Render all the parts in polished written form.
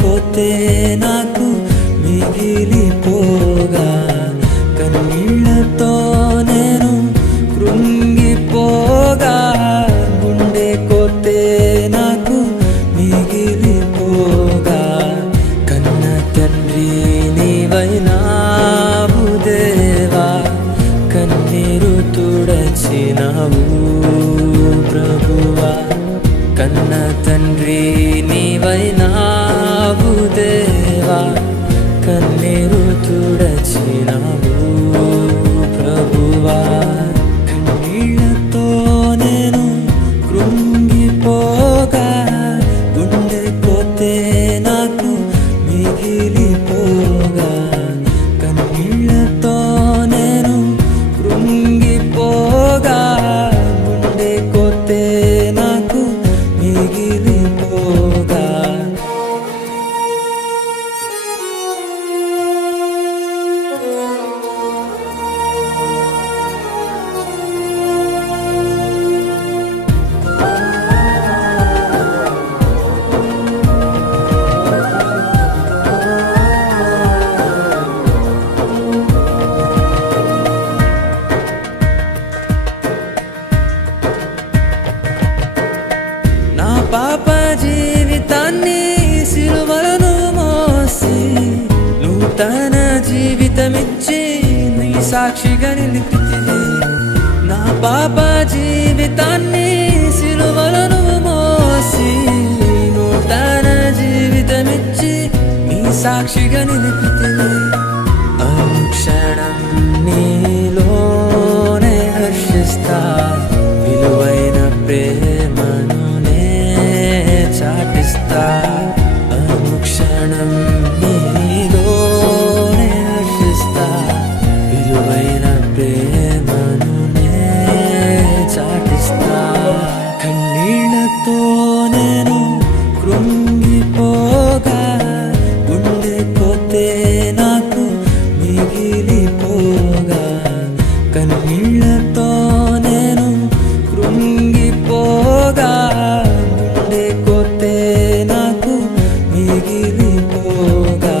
పోతే నాకు మిగిలిపోగా కన్నీళ్లతో నేను కృంగిపోగా గుండె కొతే నాకు మిగిలిపోగా కన్న తండ్రి నీవైనావు దేవా కన్నీరు తుడచినావు ప్రభువా కన్న తండ్రి నీవైనావు దేవా కన్నీరు తుడచినావు ప్రభువా కన్నీళ్లతో నేను కృంగిపోగా గుండె కొతే నాకు మిగిలిపోగా కన్నీళ్లతో నేను కృంగిపోగా గుండె కొతే నాకు మిగిలిపోగా పాప జీవితాన్ని సిలువలను మోసి నూతన జీవితమిచ్చి నీ సాక్షిగా నిలిపితివి నా పాప జీవితాన్ని సిలువలను మోసి నూతన జీవితమిచ్చి నీ సాక్షిగా నిలిపితివి అనుక్షణం నీలోనే హర్షిస్తా విలువైన ప్రేమను చాటిస్తా అనుక్షణం నీలోనే హర్షిస్తా విలువైన ప్రేమను చాటిస్తా కన్నీళ్లతో నేను కృంగిపోగా గుండె కొతే నాకు మిగిలిపోగా కన్నీళ్లతో నేను కృంగిపోగా గుండె కొతే నాకు మిగిలిపోగా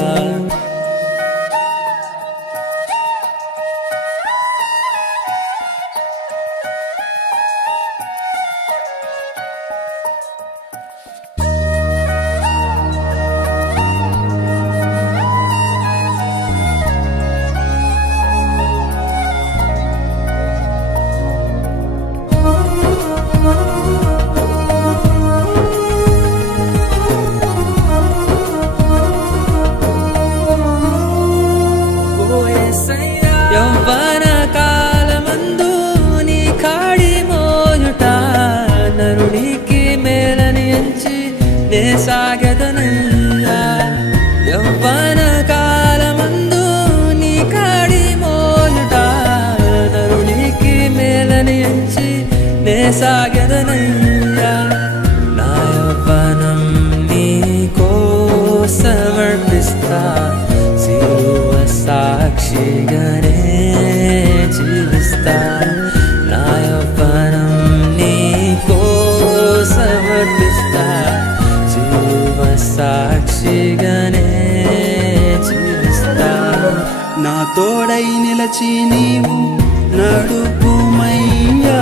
యవ్వన కాలమందు నీ కాడి మోయుట నరునికి మేలని ఎంచి నే సాగెదనయ్యా యవ్వన కాలమందు నీ కాడి మోయుట నరునికి మేలని ఎంచి నే సాగెదనయ్యా నా యవ్వనం నీ కోసమర్పిస్తా సిలువ సాక్షిగానే జీవిస్తా నా యవ్వనం నీ కోసమర్పిస్తా సిలువ సాక్షిగానే జీవిస్తా నా తోడై నిలచి నీవు నడుపుమయ్యా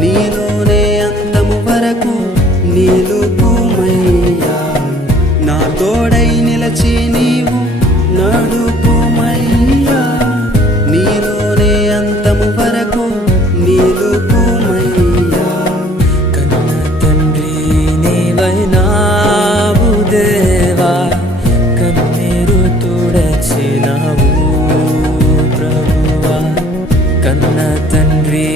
నీలోనే అంతము వరకు నిలుపుమయ్యా నా తోడై నిలచి నీవు నడుపుమయ్యా నీలోనే అంతము వరకు నిలుపుమయ్యా కన్న తండ్రి నీవైనావు దేవా కన్నీరు తుడచినావు ప్రభువా కన్న తండ్రి